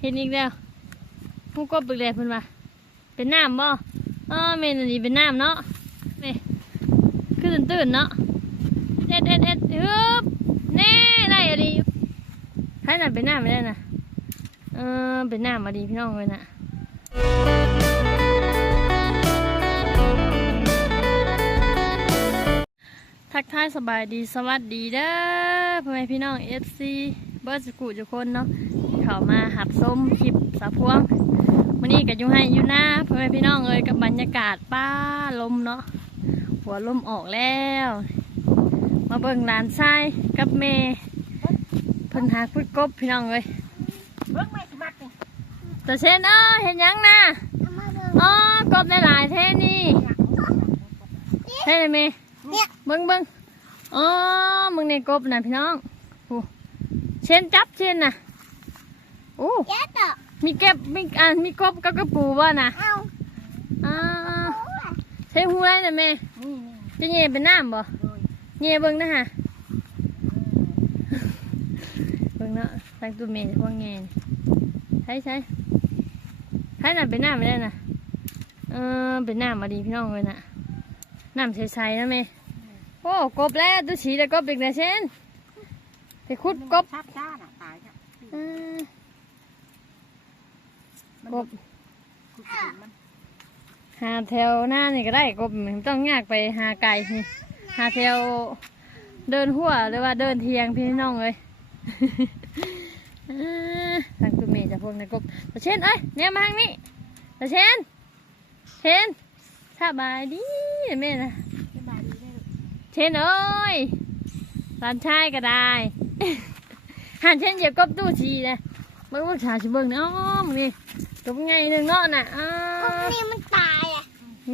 เห็นอีกแล้วผู้กบตึกแดดเพิ่นว่าเป็นน้ำบ่อ๋อเมนอันนี้เป็นน้ำเนาะนี่คือตื่นตื่นเนาะเอ็ดเอ็ดเอ็ดฮึบแน่ได้อะดีให้น่ะเป็นน้ำไม่ได้น่ะเออเป็นน้ำอะดีพี่น้องเลยน่ะทักทายสบายดีสวัสดีเด้อพ่อแม่พี่น้องเอฟซีเบิร์ดสกูทุกคนเนาะ เขามาหับส้มคลิปสาพวงวันนี้ก็อยู่ให้อยู่หน้าพ่อแม่พี่น้องเอ้ยกับบรรยากาศป้าลมเนาะหัวลมออกแล้ว มาเบิ่งหลานชายกับเมย์เพิ่นหาคุดกบพี่น้องเอ้ยเบิ่งไม่สมัครนี่ตัวเช่นเออเห็นยังนะอ๋อกบได้หลายแท่นี่เท่เลยเมย์เบิ้งเบิ้งอ๋อมึงในกบนะพี่น้องโอ้เช่นจับเช่นนะ โอ้แกต่อมีเก็บมีอ่ามีกบกับกระปูบ่นะเอาอ่าใช้หูได้นะแม่นี่นี่จะเย่เป็นน้ำบ่โดยเย่เบิ้งนะฮะเบิ้งเนาะตั้งตัวเมย์พวกเง่ใช่ใช่ใช่น่ะเป็นน้ำไม่ได้น่ะเออเป็นน้ำมาดีพี่น้องเลยน่ะน้ำใสๆนะแม่โอ้กบแล้วตัวฉีแต่กบอีกนะเช่นไปขุดกบชั กจ้าน่ะตายจ้ะอืมกบคุดกินมันหาแถวหน้านี่ก็ได้กบมันต้องยากไปหาไก่นี่หาแถวเดินหัวหรือว่าเดินเทียงพี่น้องเลยอ่าทางคุณเมย์จะพวกในกบตาเช่นเอ้ยเนี่ยมาทางนี้ตาเช่นเช่นสบายดีแม่นะสบายดีได้ลูกเช่นเอ้ยร้านชายก็ได้หันเช่นเหยียบกบตู้ชีนะเบิ่งว่าชาชิเบิ่งเนาะมึงนี่ กบไงหนึ่งเนาะน่ะอ้าพวกนี้มันตายอะ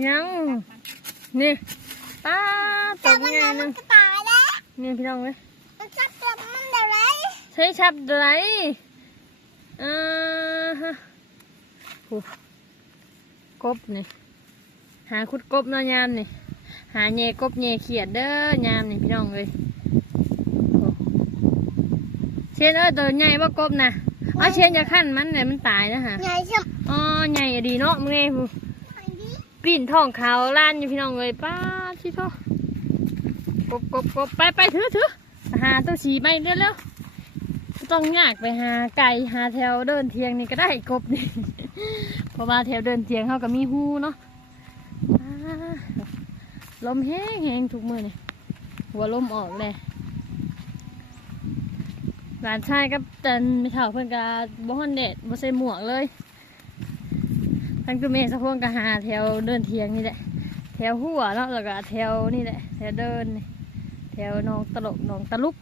ยังนี่ป้าตแต่บวันไงนั้นหมันึนงก็ตายแล้ว นี่พี่น้องเว้ยมันจับตัวมันเดี๋ยวไรใช้ชับอะไรอ่าฮะโอ้กบนี่หาคุดกบเนาะยามนี่หาเย่กบเย่เขียดเด้อยามนี่พี่น้องเลยโอ้เชนเอ้ยตัวใหญ่บ่กบนะ เอาเชนจะขั้นมันเนี่ยมันตายแล้วฮะไงใช่ไหมอ๋อใหญ่อะดีเนาะมึงไงผู้ไอ้ดิปีนท้องเขาล้านอยู่พี่น้องเลยป้าชิโตกบกบกบไปไปถือถือหาตัวสีไปเร็วเร็วต้องยากไปหาไก่หาแถวเดินเทียงนี่ก็ได้กบนี่เพราะว่าแถวเดินเทียงเขาก็มีหูเนาะอ่าลมแห้งแห้งทุกมือนี่หัวลมออกเลย หลานชายกับจันไม่เท่าเพื่อนกาบ่ฮอนเด็ดบ่ใส่หมวกเลยทั้งตัวเมสะพวงก็หาแถวเดินเทียงนี่แหละแถวหัวเนาะแล้วก็แถวนี่แหละแถวเดินแถวหนองตลกหนองตะลุก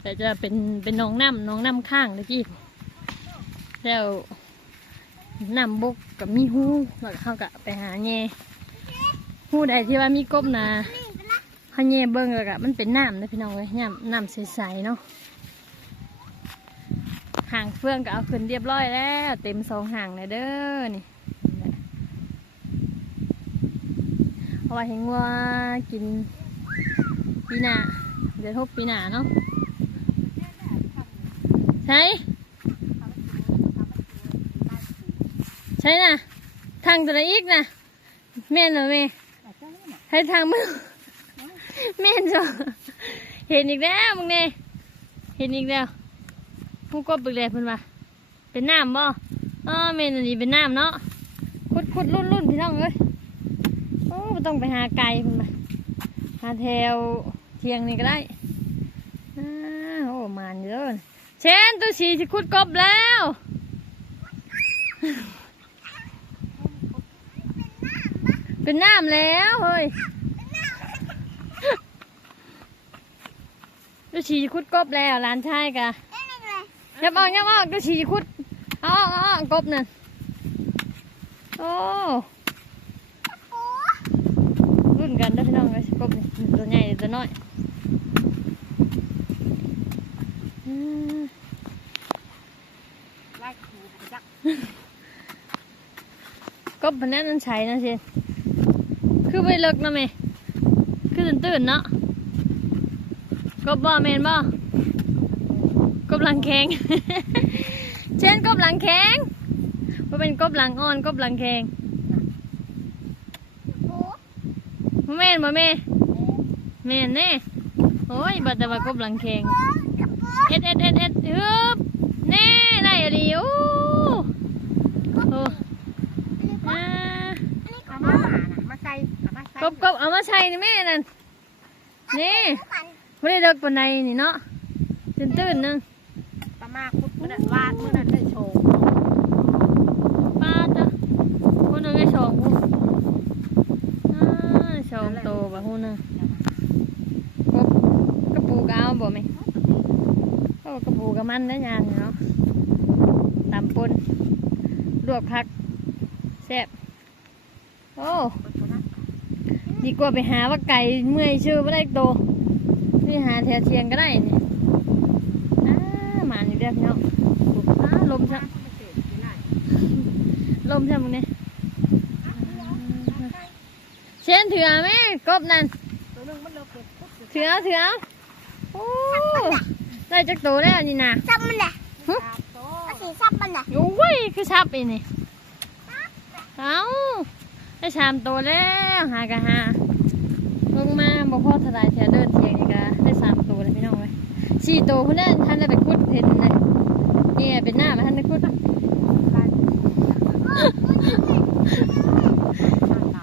แต่จะเป็นเป็นหนองน้ำหนองน้ำข้างตะกี้แล้วน้ำบกกับมีหูแล้วเขาก็ไปหาแง่หูใดที่ว่ามีกบนะเขาแง่เบิ้งแล้วก็มันเป็นน้ำนะพี่น้องเลยน้ำน้ำใสๆเนาะ ห่างเฟื่องก็เอาขึ้นเรียบร้อยแล้ว เต็มสองห่างเลยเด้อนี่เอาไว้ให้งัวกินปีหน้าเดี๋ยวทบปีหน้าเนาะใช่ใช่น่ะทางตัวไหนอีกน่ะแม่นเหรอแม่ให้ทางมึงแม่นจ้ะเห็นอีกแล้วมึงเนี่ยเห็นอีกแล้ว ผู้กบปึกแดดเพิ่นว่าเป็นน้ำบ่อ๋อแม่นอันนี้เป็นน้ำเนาะขุดขุดรุ่นรุ่นพี่น้องเอ้ยโอ้บ่ต้องไปหาไก่พุ่นมาหาแถวเทียงนี่ก็ได้อ้าโอ้มานเยอะเชนตัวสีที่คุดกบแล้วเป็นน้ำแล้วเฮ้ยตัวสีที่คุดกบแล้วหลานชายกะ ยับออกยับออกตัวสีที่คุดเอาออกเอาออกกบนั่นโอ้รุ่นกันเด้อพี่น้องเลยกบนี่ตัวใหญ่ตัวน้อยกจักกบพนันนั้นใช้นะเชนคือไปเลิกนะเมคือตื่นตื่นเนาะกบบ่เมนบ่ กบหลังแข็งเชเช่นกบหลังแข็งว่าเป็นกบหลังอ่อนกบหลังแข็งโอ้บ่แม่นบ่แม่แม่นแน่โอ้ยบัดแต่ว่ากบหลังแข็งกระโปงเอ็ดเอ็ดเอ็ดเอ็ดฮึบแน่ได้อะดิโอ้โอ้อ่าเอามาน่ะมาใส่เอามาใส่กบกบเอามาใส่นี่แม่นั่นนี่กันไม่ได้เลิกปานใดนี่เนาะตื่นตื่นๆหนึงปลา มาคุดมื้อนั้นวาดมื้อนั้นได้โชว์ป้าจ้ะคนหนึงให้สองผู้อ่าสองโตบ่ฮู้หนึงกบกระปูกเอาบ่แม่ก็กระปูกับมันได้ยานนี่เนาะตำปนลวกผักแซ่บโอ้ดีกว่าไปหาว่าไก่เมื่อยชื่อไม่ได้โตนี่หาแถวเทียงก็ได้นี่อ้า หมานี่เรียกเนาะอ้าลมช่างลมช่างมึงเนี่ยเช่นถือเอาไหมกบนั่นตัวนึงมันเลิกเก็บปุ๊บถือเอาถือเอาโอ้ได้จักโตแล้วนี่นะซับมันแหละหึโตก็สิซับมันแหละโอ้ยคือชับอีนี่เอาได้ชามโตแล้วหากะหาลงมาบอกพ่อทลายแถวเดินเทียงนี่กะได้สามโต เลยพี่น้โตคนนั้นท่านได้ไปคุดเห็นเลยนี่ยเป็นหน้ามาท่านได้คุด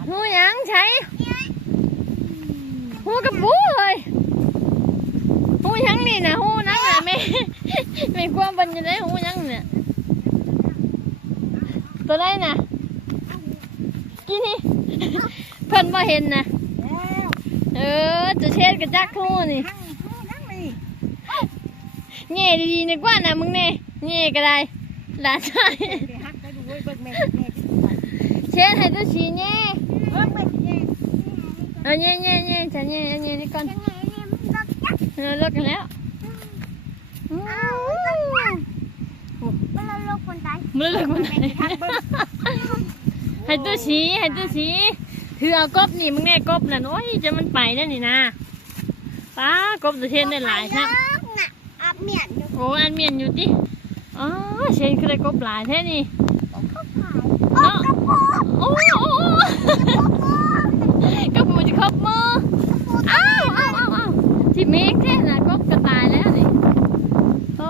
หูยังใช้หูกระปูเลยหูยังนี่นะหูนั่งนะไม่ไม่ความบันยังไงหูยังเนี่ยตัวได้น่ะกินนี่เพิ่นมาเห็นนะเออจะเช็ดกระจักหู้นี่ เง่ดีๆนึกว่านะมึงเน่เง่ก็ได้หลานชายไปฮักไปดูเว้ยเบิ่งแม่แม่ที่ไหนเช็ดให้ตัวชีเง่เบิ่งแม่ที่แม่เออเง่เง่เง่จะเง่เง่นี่ก่อนยังไงเนี่ยมันก็จักเออเลิกกันแล้วอืมเอาเวลาโลกคนตายมึงเลิกมันไหนให้ตัวชีให้ตัวชีถือเอากบนี่มึงแน่กบนั่นโอ้ยจะมันไปนั่นนี่นะป้ากบตัวเช่นได้หลายครับน่ะอาบเมียน อยู่โอ้อันเมียนอยู่ดิอ๋อเช่นคือได้กบหลายแท้นี่เขาขายเนาะโอ้โอ้โอ้กระปูจะครบมืออ้าวอ้าวอ้าวอ้าวที่เมฆแค่น่ะกบกระตายแล้วนี่โอ้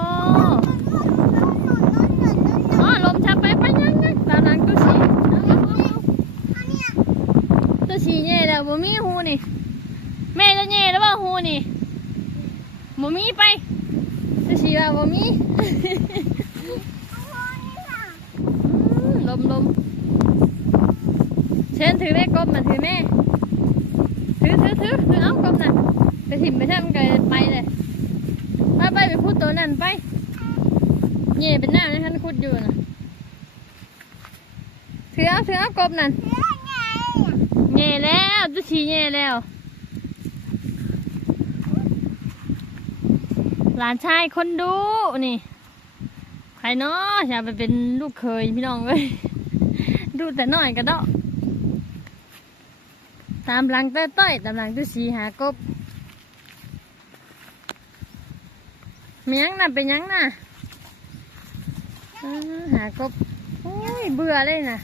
อ๋อลมชับไปไปยังยังตามหลังตัวสีตัวสีเย่แล้วบ่มีหูนี่ แม่จะเย่แล้วว่าหูนี่บ่มีไปตัวสีว่า บ่มีอืมลมลมเชนถือแม่กบมาถือแม่ ถือถือถือถือเอากบน่ะไปถิ่มไปทำกันไปเลยไปไปไปพูดตัวนั่นไปเย่เป็นหน้านะท่านคุดอยู่น่ะถือเอาถือเอากบนั่นเย่แล้วตุชีเย่แล้ว หลานชายคนดูนี่ ใครเนาะอยากไปเป็นลูกเคยพี่น้องเอ้ย ดูแต่น้อยก็ดอกตามหลังเต้ต้อยตามหลังตุสีหากบมียังน่ะเป็นยังน่ะหากบโอ้ยเบื่อเลยน่ะ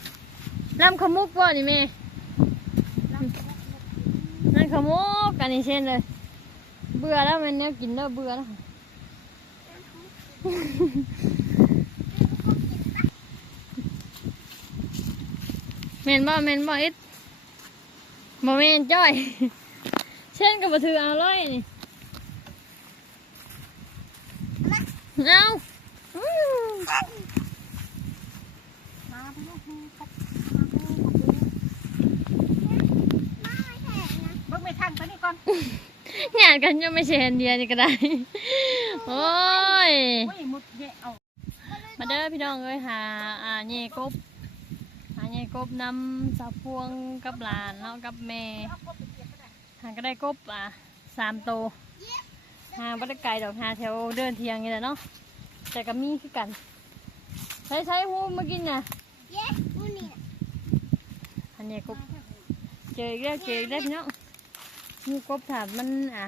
ลำขมุกบ่นี่แม่นั่นขมุกกันนี่เช่นเลย เบื่อแล้วมันเนี่ยกินแล้วเบื่อแล้ว แม่นบ่แม่นบ่อิดบ่แม่นจ้อย เช่นกับบ่ถือเอาเลยนี่เอาอื้อมาพี่ลูกมาครับเบิ่งไม่ทันตัวนี้ก่อน งานกันยังไม่ใช่อันเดียวนี่ก็ได้ โอ้ยโอ้ยมุดเนี่ยเอามาเด้อพี่น้องเอ้ยหาอ่าเย่กบหาเย่กบนำสาวพวงกับหลานเนาะกับแม่หาก็ได้กบอะสามโตวหาบัไดไก่ดอกหาแถวเดินเทียงนี่แหละเนาะแต่ก็มีคือกัน ใช้ใช้หูมากินน่ะเย้มูนี่อันเย่กบเจออีกแล้วเจออีกแล้วพี่น้อง มีกบถาดมันอะ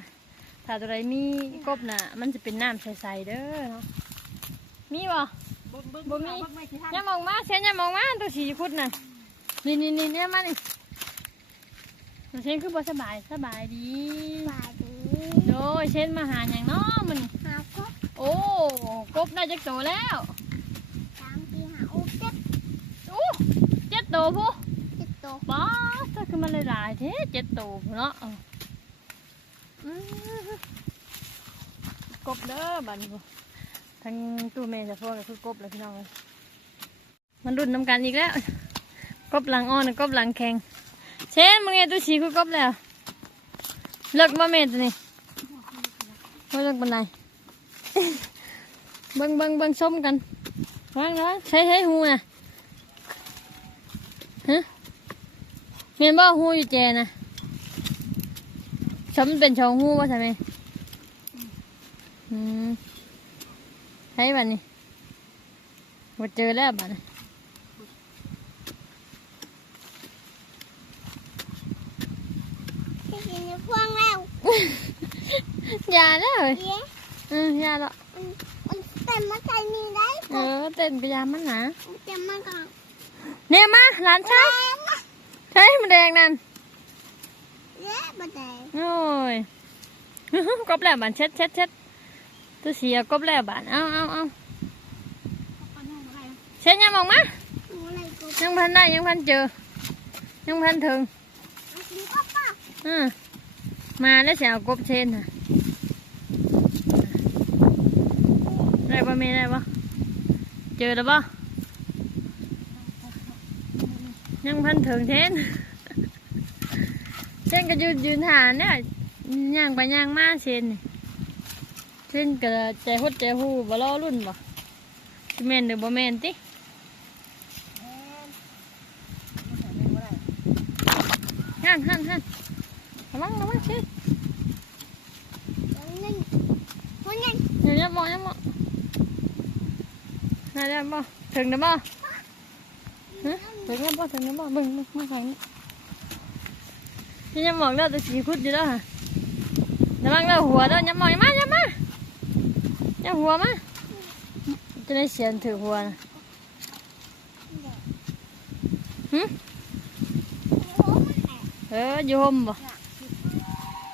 ถาดอะไรมีกบน่ะ มันจะเป็นน้ำใสๆเด้อเนาะมีบ่บ่บิ่งเบิ่งบ่มีเบิ่งไม่ขี้ทันอย่ามองมาเช่นอย่ามองมาตัวสีพุดน่ะนี่นี่นี่เนี่ยมานี่ตัวเช่นคือบ่สบายสบายดีปลาดีโอ้ยเช่นมาหาอย่างน้อมันหาก็โอ้กบได้จักโตแล้วสามปีหาอุบเจ็ดโอ้เจ็ดโตผู้เจ็ดตัวป้าถ้าคือมันหลายๆเท่เจ็ดโตพู้เนาะเอาอื้อ กบเด้อบันทั้งตู้เมย์จะพวกก็คือกบเลยพี่น้องเลยมันรุ่นน้ำกันอีกแล้ว กบหลังอ่อนกบหลังแข็ง เช่นมึงไงตัวสีคือกบแล้ว เลิกมาเมย์ตัวนี้ไม่เลิกบันไดเบิ่งเบิ่งเบิ่งส้มกันวางแล้วใช้ใช้หูนะฮะเมียนบ่หูอยู่เจนะ ชมนเป็นชองหูว่าใช่ไหมอืมใช่บัดนี้มาเจอแล้วบัดนี้ที่กินในพวงแล้วอย่าแล้วเฮ้ยเย้อืมอย่าแล้วมันมันเต็มมาใส่นี่ได้เออเต้นกระยามันหนามันเต็มมาก่อนเนี่ยมาหลานชายใช่มันแดงนั่นเย้บัดแดงโอ้ยกบแล้วบานเช็ดเช็ดเช็ดตัวเสียกบแล้วบานเอาเอาเอาเช็ดยัง มองมาอะไรกูยังพันได้ยังพันเจอยังพันถึงกินก็ป่ะอืมมาแล้วเสียเอากบ เช่นก็ยืนยืนหาเนี่ยย่างไปย่างมาเช่นเช่นก็ใจฮดใจหูบ่รอรุ่นบ่สิแมนหรือบ่แมนติหันหันหันระวังระวังเช่นมันนั่นมันนั่นเดี๋ยวยับบ่ยับบ่ได้แล้วบ่ถึงแล้วบ่ถึงแล้วบ่ถึงแล้วบ่เบิ่งเบิ่งมาใส่นี่ พี่ยังบอกแล้วแต่สีคุดอยู่แล้วฮะระวังแล้วหัวเด้อยับบ่ยับมายับมายับหัวมาจะได้เสียนถือหัวนะหึเอออยู่ห่มบ่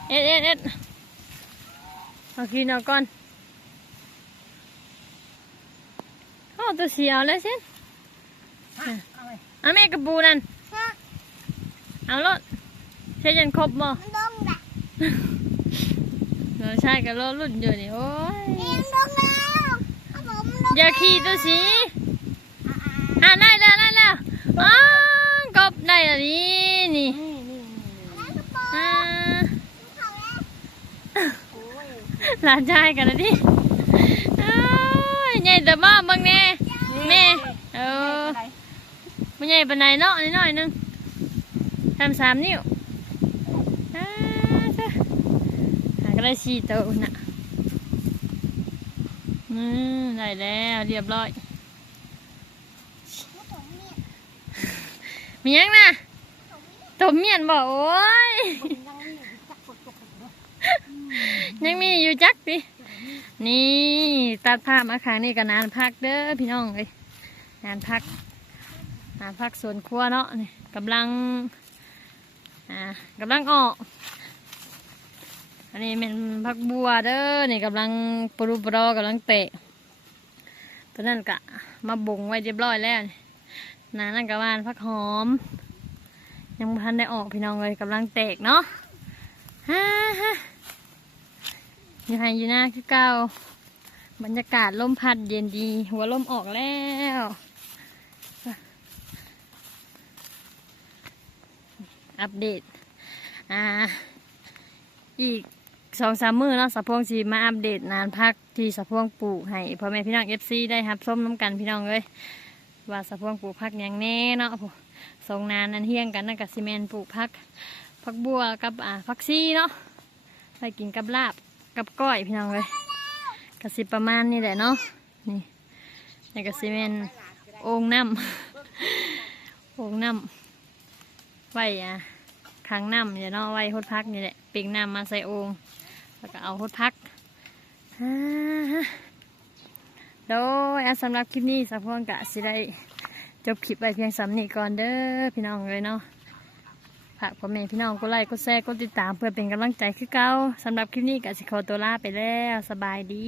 เอ็ดเอ็ดเอ็ดเอากินเอาก่อนโอ้ตัวเสียวเลยสิเอาไว้เอาแม่กระปูนั่นเอารถ ช้ยันครบบ่มันดงแหละเออใช่กับรถรุ่นอยู่นี่โอ้ยเลี้ยงดงแล้วเขาบอกมันดงอย่าขี่ตัวสีอ่าได้แล้วได้แล้วอ๋อกบได้แล้วนี่นี่นี่นี่นี่แล้วกระโปรงอ่าเขาแล้วโอ้ยหลานชายกันนะดิเอ้ยใหญ่แต่บ้าบังแน่แม่เอออะไรไม่ใหญ่ปานใดเนาะนิดหน่อยหนึงทำสามนิ้วอ่าจ้ะหาก็ ได้สี่ตัวน่ะอืมได้แล้วเรียบร้อยมียังนะตบเมียนบอกโอ้ย ยังมีอยู่จักดินี่ตัดภาพมาครั้งนี้ก็นานพักเด้อพี่น้องเลยนานพักนานพักสวนครัวเนาะนี่กำลัง อ่ากำลังออก อันนี้เป็นพักบัวเด้อนี่กำลังปรุปรอกำลังเตะตอนนั้นกะมาบ่งไว้เรียบร้อยแล้วนี่หนานั่นกะวานพักหอม ยังบ่ทันได้ออกพี่น้องเลยกำลังแตกเนาะฮ่าฮ่าอยู่ไฮอยู่หน้าคือเก่าบรรยากาศลมพัดเย็นดี หัวลมออกแล้วอัปเดต อ่า อีก สองสามมือเนาะสะพวงสีมาอัปเดตนานพักที่สะพวงปลูกให้พ่อแม่พี่น้องเอฟซีได้ครับส้มน้ำกันพี่น้องเลยว่าสะพวงปลูกพักอย่างแน่เนาะผมสองนานนันเฮี้ยงกันนักับซีเมนปลูกพักพักบัวกับอ่าพักซีเนาะไปกินกับลาบกับก้อยพี่น้องเลยกสิประมาณนี้แหละเนาะนี่นี่กับซีเมนองน้ำองน้ำไว้อะค้างน้ำอย่าเนาะไว้หดพักนี่แหละปีกน้ำมาใส่อง แล้วก็เอาหดพักฮะโดยอะสำหรับคลิปนี้สะพวงกะสิได้จบคลิปไปเพียงสำนีก่อนเด้อพี่น้องเลยเนาะฝากพ่อแม่พี่น้องกดไลค์กดแชร์กดติดตามเพื่อเป็นกำลังใจคือเก้าสำหรับคลิปนี้กะสิขอตัวลาไปแล้วสบายดี